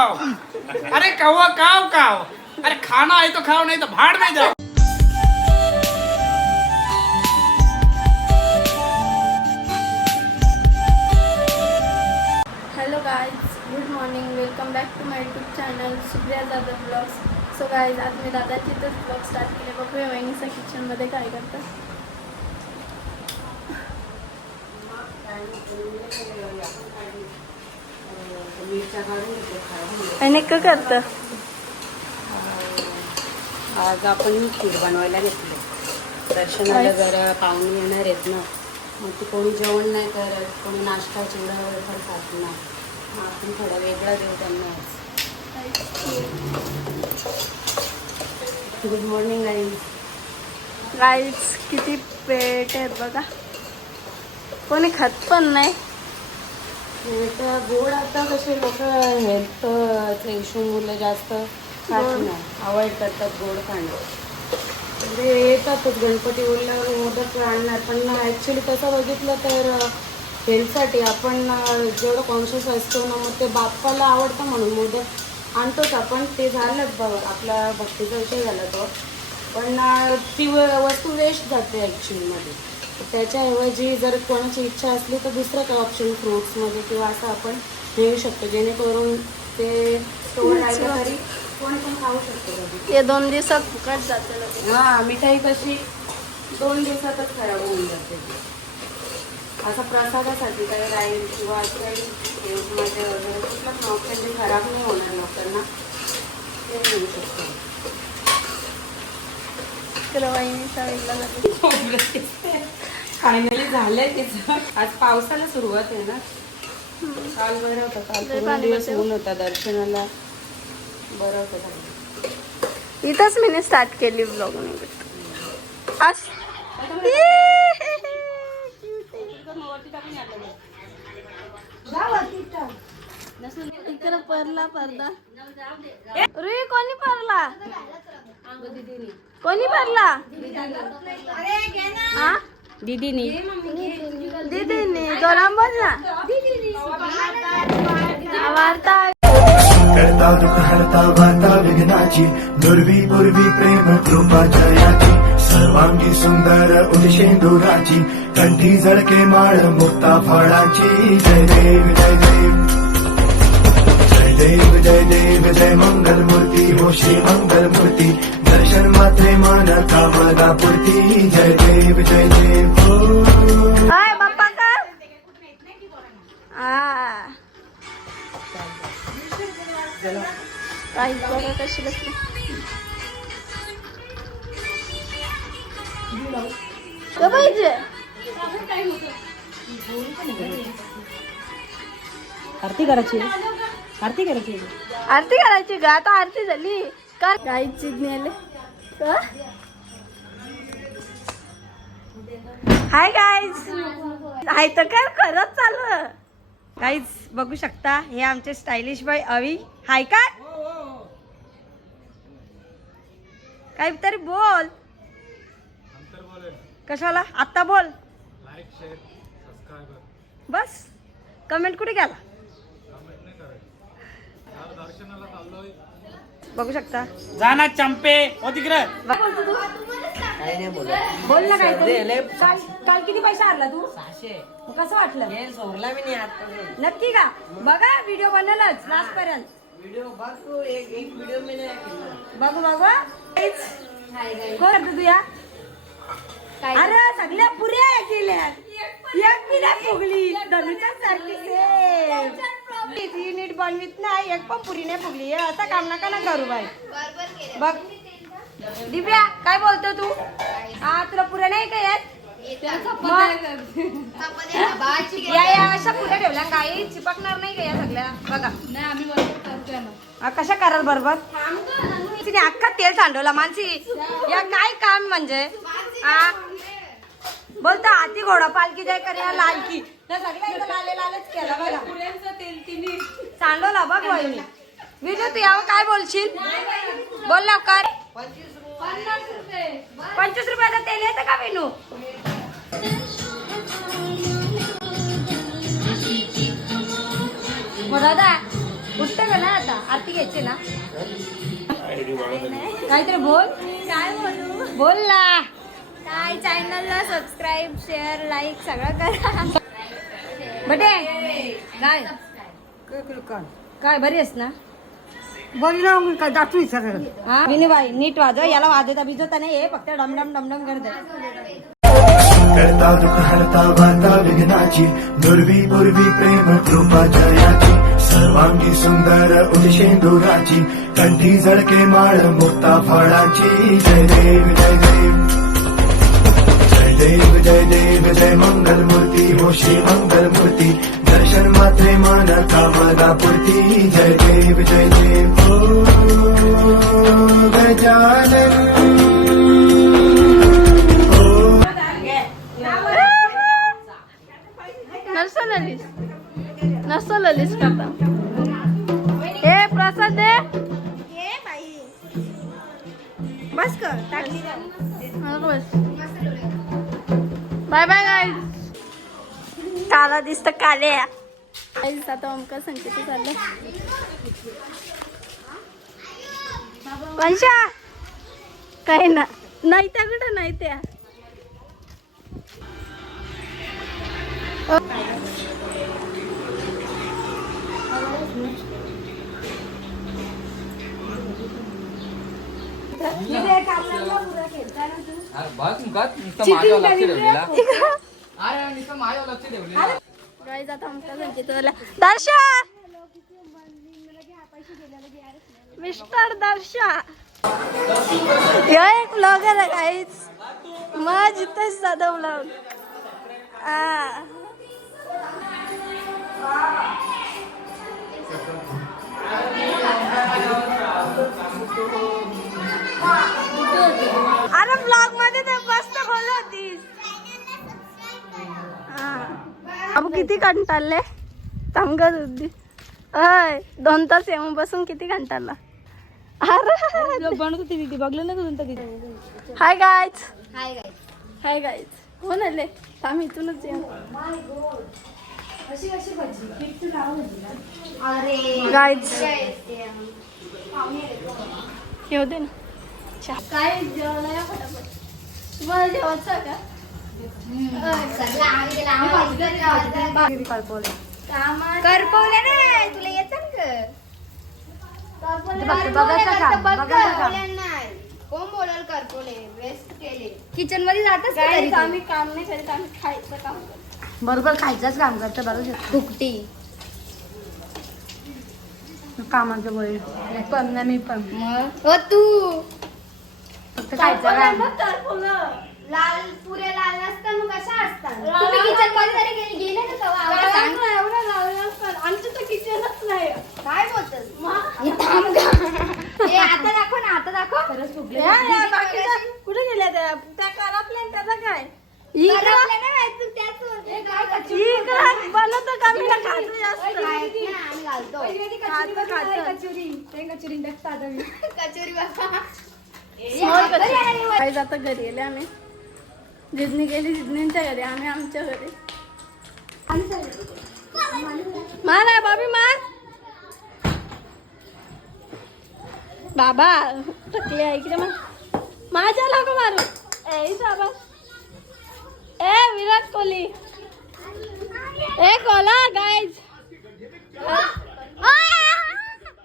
काव। अरे कौवा काव काव। अरे खाना है तो खाओ, नहीं तो भाड़ में जाओ। Hello guys, good morning, welcome back to my YouTube channel Supriya Dada blogs. So guys, आज मी दादाची इथंच ब्लॉग स्टार्ट केले. बघूया वहिनीच्या किचनमध्ये काय करतात. आणि काय करतं आज आपण खीर बनवायला घेतली. दर्शनाला जरा पाहुणे येणार आहेत ना, मग ते कोणी जेवण नाही करत, कोणी नाश्ता चिवडा वगैरे खात नाही. मग आपण थोडा वेगळा देऊ त्यांना. Good morning guys. गाईज किती पेट आहेत बघा, कोणी खात पण नाही. तर गोड आता कसे लोक हेल्थच्या इश्यूमुळे जास्त खात नाही, अवॉइड करतात गोड खाणं. म्हणजे येतातच गणपती बोलल्यावर मोदक आणणार, पण ॲक्च्युली तसं बघितलं तर हेल्थसाठी आपण जेवढं कॉन्शियस असतो ना, मग ते बाप्पाला आवडतं म्हणून मोदक आणतोच आपण. ते झालंच बघा, आपला भक्तीचा विषय झाला तो. पण ती वस्तू वेस्ट जाते ॲक्च्युलीमध्ये. त्याच्याऐवजी जर कोणाची इच्छा असली तर दुसरं काय ऑप्शन फ्रूट्समध्ये किंवा असं आपण नेऊ शकतो, जेणेकरून ते स्टोर राहिलं तरी कोणी पण खाऊ शकतो. हे 2 दिवसात फुकट जाते. हां, मिठाई कशी 2 दिवसातच खराब होऊन जाते. असं प्रसादासाठी काही राहील किंवा असं काही हेल्थमध्ये वगैरे कुठलंच ऑप्शन जे खराब नाही होणार लोकांना, ते मिळू शकतो. फायनली झालंय तिचं. आज पावसाला सुरुवात आहे ना. काल बरं होतं, काल पूर्ण दिवस ऊन होता. दर्शनाला बरं होतं. इथंच मी स्टार्ट केली ब्लॉग. इकडे पडला पडदा. रे कोणी पडला, कोणी पडला? हा दीदीनी दीदीनी जोराम बोल ना. वार्ता करता दुःख हरता वार्ता विघ्नाची, दुर्वी पूर्वी प्रेम कृपा जयाची, सर्वांगी सुंदर उदिशेंदुराची, कंठी झळके माळ मुक्ता फळाची. जय देव जय देव, जय देव जय देव, जय मंगल मूर्ती हो श्री मंगल मूर्ती, दर्शन मात्रे मान कामना पूर्ती. जय देव जय देव. हाय बाप्पा का काही बघा कशी बसली. पाहिजे आरती करायची, आरती करायची, आरती करायची ग. आता आरती झाली का? काहीच नेले. हाय गाईज, हाय तर काय खरंच चालू. गाईज बघू शकता, हे आमचे स्टायलिश बॉय अवी. हाय का, काहीतरी बोल. कशाला आत्ता बोल. बस कमेंट कुठे गेला. बघू शकता. जाना चंपे ओ तिकडे. बोल ना काय. काल किती पैसा हरला तू? 600. कसं वाटलं? सोडला मी नाही. नक्की का? बघा व्हिडिओ बनवलाच लास्ट पर्यंत. व्हिडिओ बघ, एक व्हिडिओ मी बघू बघू. तू या. अरे सगळ्या पुऱ्या केल्या, एक मी नाही फुगली. धनुच्या सारखी नीट बनवीत नाही, एक पण पुरी नाही फुगली. आता काम नका ना करू बाई. बघ दिव्या, काय बोलतो तू? हा, तुला पुऱ्या नाही का येत? या अशा पुऱ्या ठेवल्या, काही चिपकणार नाही का या सगळ्या? बघा कशा कराल बरोबर. तिने अख्खा तेल सांडवला मानसी. या काय काम म्हणजे बोलतो हाती घोडा पालखी जाय कर या लालकी सगळ्या लाले लालच केला. बघा सांडवला बघ वहिनी. विनू तू यावं काय बोलशील? बोल लवकर. 25 रुपयाचं तेल येतं का विनू? दादा उठतं का ना आता आरती घ्यायची ना काहीतरी बोल काय बोलू बोल ना काय चॅनलला सबस्क्राईब शेअर लाईक सगळं करा बटे काय काय बरी आहेस ना बरी ना काय दाटू हा विनूबाई नीट वाजव याला वाजवता बिजवता नाही हे फक्त डमडम डमडम करत करता दुःख हरता वार्ता विघ्नाची नुरवी पूर्वी प्रेम कृपा जयाची सर्वांगी सुंदर उदिशेंदुराची कंठी झळके माळ मुक्ता फळाची जय देव जय देव जय देव जय देव जय मंगल मूर्ती हो श्री मंगल मूर्ती दर्शन मात्रे मन कामना पूर्ती जय देव हो गजानन नसल लिस्ट करता हे प्रसाद दे बस कर बस बाय बाय गाईज काला दिसत काले गाईज आता ओमकार संकेत चाललं वंशा काही ना नाही त्या कुठं नाही त्या दर्शा मिस्टर दर्शा एक ब्लॉगर आहे गाईज मग जिथेच जाधव ब्लॉग अरे ब्लॉग मध्ये ते मस्त बोलतीस अब किती कंटाळले थांबगत होती अय 2 तास येऊन बसून किती कंटाळला अरे बनवत होती दीदी बघलं ना तुझं दीदी हाय गाईज हाय गाईज कोण आले आम्ही इथूनच येऊ गाईज येऊ दे ना काय जेवायला या फटाफट तुम्हाला जेवायचं का करपवले नाही तुला येतं कोण बोलाल करपवले वेस्ट केले किचन मध्ये जातच आम्ही काम नाही करत आम्ही खायचं काम करतो बरोबर खायचंच काम करतं बरोबर दुखटी कामाचं बोल पण ना मी पण हो तू फक्त खायचं काम लाल पुरे लाल नसतात मग कशा असतात तुम्ही किचन मध्ये जरी गेले ना तेव्हा आमचं तर किचनच नाही काय बोलतस आता दाखव ना आता दाखव कुठे गेल्या त्या करपल्या त्याचा काय बनवतो का मी खातो जास्त आता घरी गेले आम्ही जिजनी गेली जिजनींच्या घरी आम्ही आमच्या घरी मार आहे बाबी मार बाबा टकले ऐकले मग माझ्या लोक मारू ए बाबा ए विराट कोहली ए कोला गाइज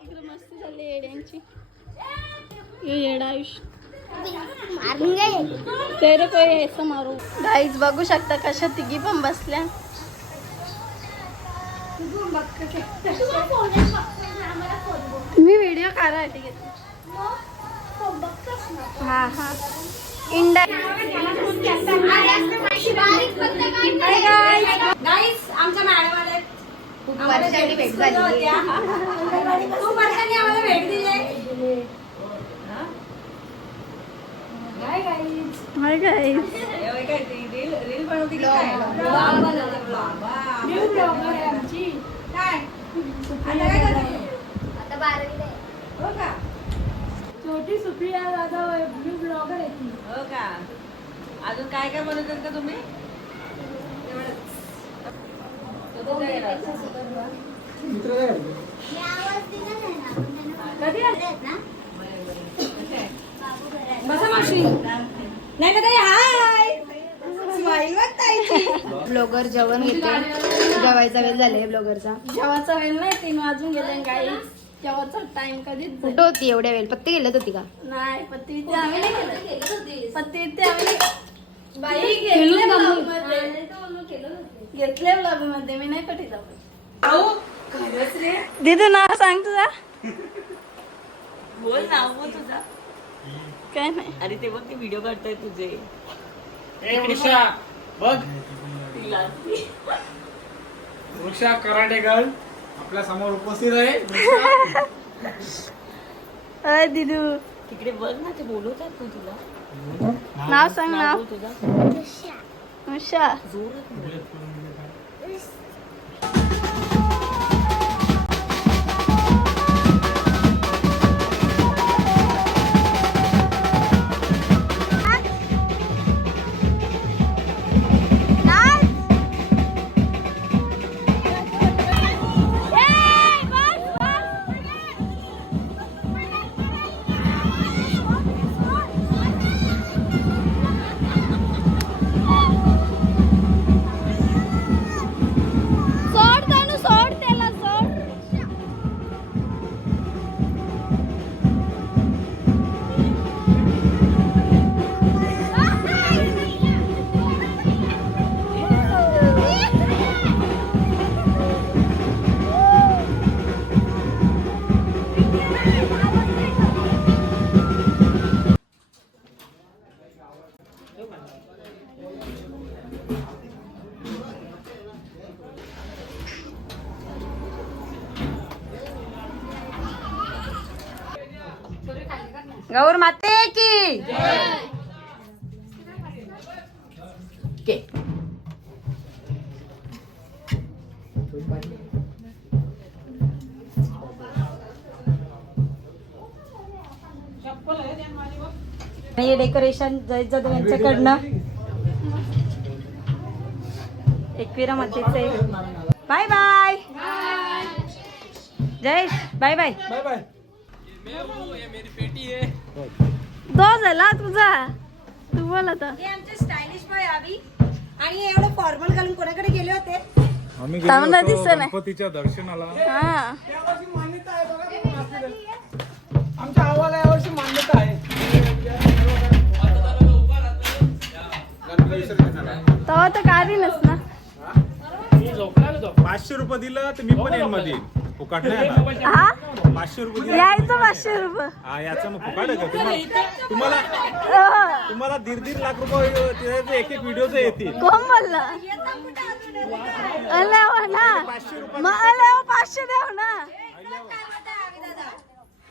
इकडे मस्ती झाली येड्यांची ये येडा आयुष्य तेरे को ऐसा मारू गाइज बघू शकता कशा तिघी पण बसल्या मी व्हिडिओ काढायसाठी घेते हा हा इंडा गाईस आमच्या मॅडम आले वर्षांनी भेट झाली खूप वर्षांनी आम्हाला भेट दिली hi guys hi guys reel बनवते की काय ब्लॉग बनवते ब्लॉग न्यू ब्लॉगर आहे आमची काय आता काय करते आता 12वी ला हो का छोटी सुप्रिया दादा न्यू ब्लॉगर आहे ती हो का अजून काय काय बनवतात का तुम्ही कधी आले बसा मावशी नाही का ताई हाय स्माईल बघ ताईची. ब्लॉगर जेवण घेते. जेवायचा वेळ झालाय ब्लॉगरचा. जेवायचा वेळ नाही 3 वाजून गेले काही. जेवायचा टाइम कधीच कुठं होती एवढ्या वेळ पत्ती गेलत होती का नाही. पत्ती वित्ती आम्ही नाही केलं. पत्ती वित्ती आम्ही बाई केलं घेतले का ब्लॉग मग? मध्ये. घेतले ब्लॉग मध्ये. मी नाही कधी जाऊ. दीदी नाव सांग तुझा. बोल नाव बोल तुझा. काय नाही. अरे ते बघ ते व्हिडिओ काढताय तुझे. ए वृषा बघ, तिला वृषा कराटे गर्ल आपल्या समोर उपस्थित आहे. वृषा. अय दीदू तिकडे बघ ना ते बोलवतात तू तुला. नाव सांग. नाव बोल तुझा. उषा. जोरात बोल. सोड तानू, सोड त्याला, सोड. गौर माते की के हे डेकोरेशन जय जाधव यांच्याकडनं एकविरा मातेचं आहे. बाय बाय जय बाय बाय बाय बाय. ये मेरी बेटी है. दो झाला तुझा. तू बोल आता. हे आमचे स्टायलिश बॉय आवी आणि एवढं फॉर्मल घालून कोणाकडे गेले होते. आम्ही चांगला गेलो होतो दिसत नाही. गणपतीच्या दर्शनाला. हा. यावर्षी मान्यता आहे बघा तुम्ही असलेलं. आमच्या आवाला यावर्षी मान्यता आहे. तेव्हा तर काढीनच ना. 500 रुपये दिलं तर मी पण येईन मध्ये. फुकाट नाही ना. हा 500 रुपये दिलं. यायचं 500 रुपये. हा याचं मग फुकाट आहे का तुम्हाला अहो, तुम्हाला 1.5 लाख रुपये त्याचे एक व्हिडिओचे येतील. कोण बोलला. अलाव ना मग अलाव 500 द्याव ना.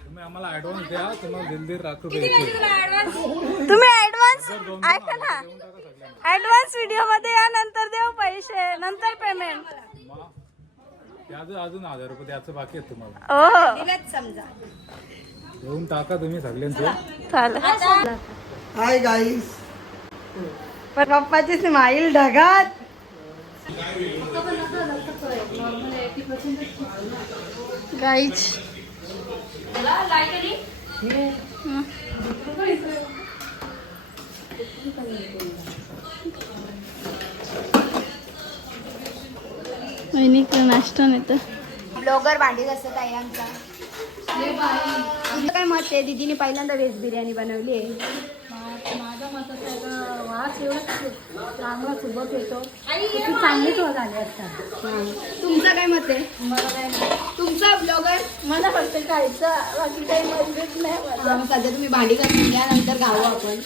तुम्ही आम्हाला ऍडव्हान्स द्या, तुम्हाला 1.5 लाख रुपये येतील. तुम्ही ऍडव्हान्स ऐका ना. ऍडव्हान्स व्हिडिओ मध्ये या, नंतर देऊ पैसे, नंतर पेमेंट. मग त्याचं अजून 1000 रुपये त्याचं बाकी आहेत तुम्हाला. हो दिलंच समजा. देऊन टाका तुम्ही सगळ्यांचं. चालेल. Hi guys. पण पप्पाची स्माईल ढगात. गाईच वहिनीकडे नाश्ता नेतं. ब्लॉगर भांडी घासत आहे आमचा. तुझं काय मत आहे. दीदीने पहिल्यांदा व्हेज बिर्याणी बनवली आहे. माझ्या मताचा वास एवढा चांगला सुबक येतो. चांगलीच झाले असतात. तुमचं काय मत आहे. मला काय नाही. तुमचा ब्लॉगर मला फक्त खायचं, बाकी काही मजबूत नाही माझं. सध्या तुम्ही भांडी घासून घ्या, नंतर गावू आपण.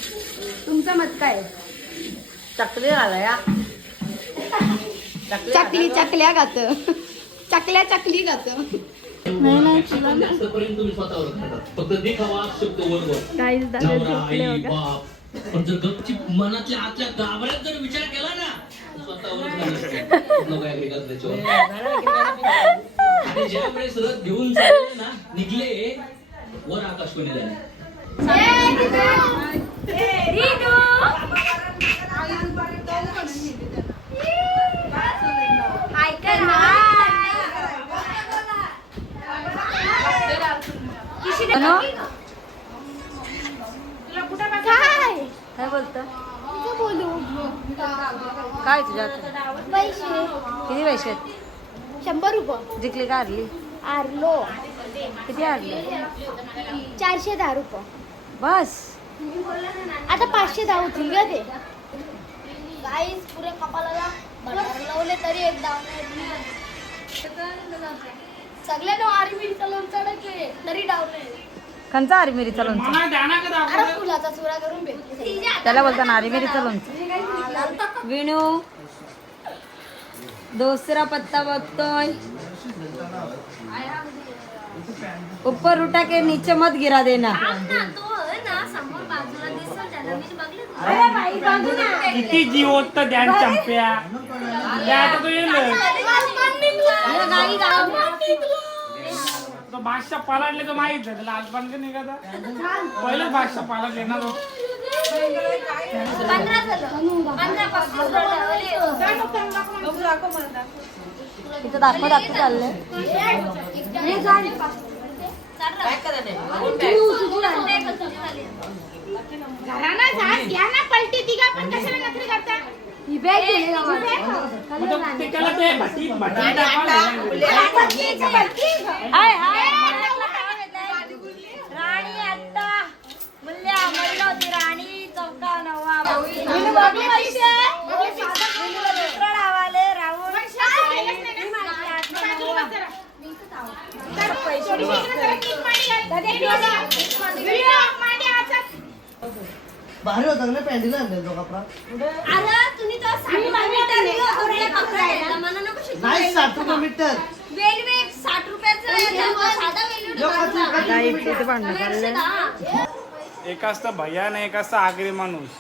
तुमचं मत काय आहे? चकली आला या. चकली चकल्या गात. चकल्या चकली गात. नाही नाही तुला नाही. आजपर्यंत तुम्ही स्वतःवर खातात. फक्त देखावा शब्द वरवर गाईच दादा नवरा, झोपले आई, बघा. बाप. पण जर गपचीप मनातल्या आतल्या गाभाऱ्यात जर विचार केला ना स्वतःवर नको ऍग्री कर त्याच्यावर. आणि ज्या वेळेस रथ घेऊन चालले ना निघले वर आकाशवाणी झाले. किशी काय बोलतं बोलू काय तुझ्यात पैसे किती पैसे 100 रुपये जिंकली का हरली आरलो किती हरले 410 रुपये बस आता 510 होतील का ते गाईस पुरे कपालाला बटर लावले तरी एक डाव सगळ्यांना आर्मीचा लोणचा के तरी डाव नाही कंचा आरी मिरीचा लोणचं मला द्या ना का अरे दाखवलं? फुलाचा चुरा करून भेटते त्याला बोलता नारी मिरीचा लोणचं विणू दूसरा पत्ता बघतोय ऊपर उठा के नीचे मत गिरा देना किती जीव होत ध्यान चंप्या द्या आता तो येईल तो बादशाह पालाडले तर माहित आहे त्याला आजपर्यंत नाही का आता? पहिलेच बादशाह पालाडले ना तो तिथं दाखव चाललंय पलटी ती का पण कशाला नखरे करता मतलब ते त्याला ते भटी भटी दाखवा हाय हाय राणी आता मुल्ल्या म्हणलं होती राणी चौका नवा डावाले राहून भारी होता ना पॅन्टीला आणलेलो कपडा नाही 60 रुपये मीटर एक असतं भैया ना एक असतं आगरी माणूस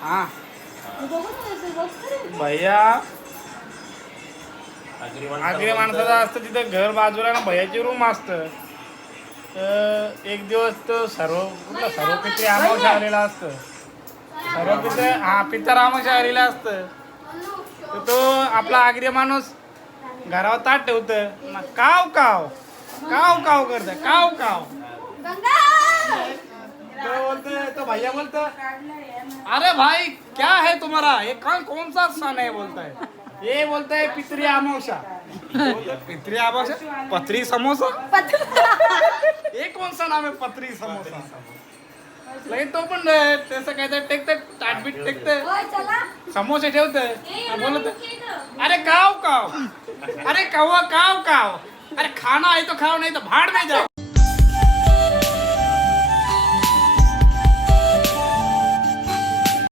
हा भैया आगरी माणसाचं असतं तिथं घर बाजूला ना भैयाची रूम असतं तर एक दिवस तो सर्व पित्री आमावश्या आलेला असतं पितर आमावश्या आलेला असतं तर तो आपला आगरी माणूस घरावर ताट ठेवतं काव काव काव काव करत काव काव तो भैया बोलता अरे भाई क्या है तुम्हारा ये कौन सा सन है बोलता है ये बोलता है पितरी अमावस्या पितरी अमावस्या पथरी समोसा ये कौन सा नाम है पथरी समोसा लेकिन तो पण त्याचं काय तर टेकतं ताटबीट टेकतं समोसे ठेवतं बोलत अरे काव काव अरे कौवा काव काव अरे खाना है तो खाओ नहीं तो भाड़ में जाओ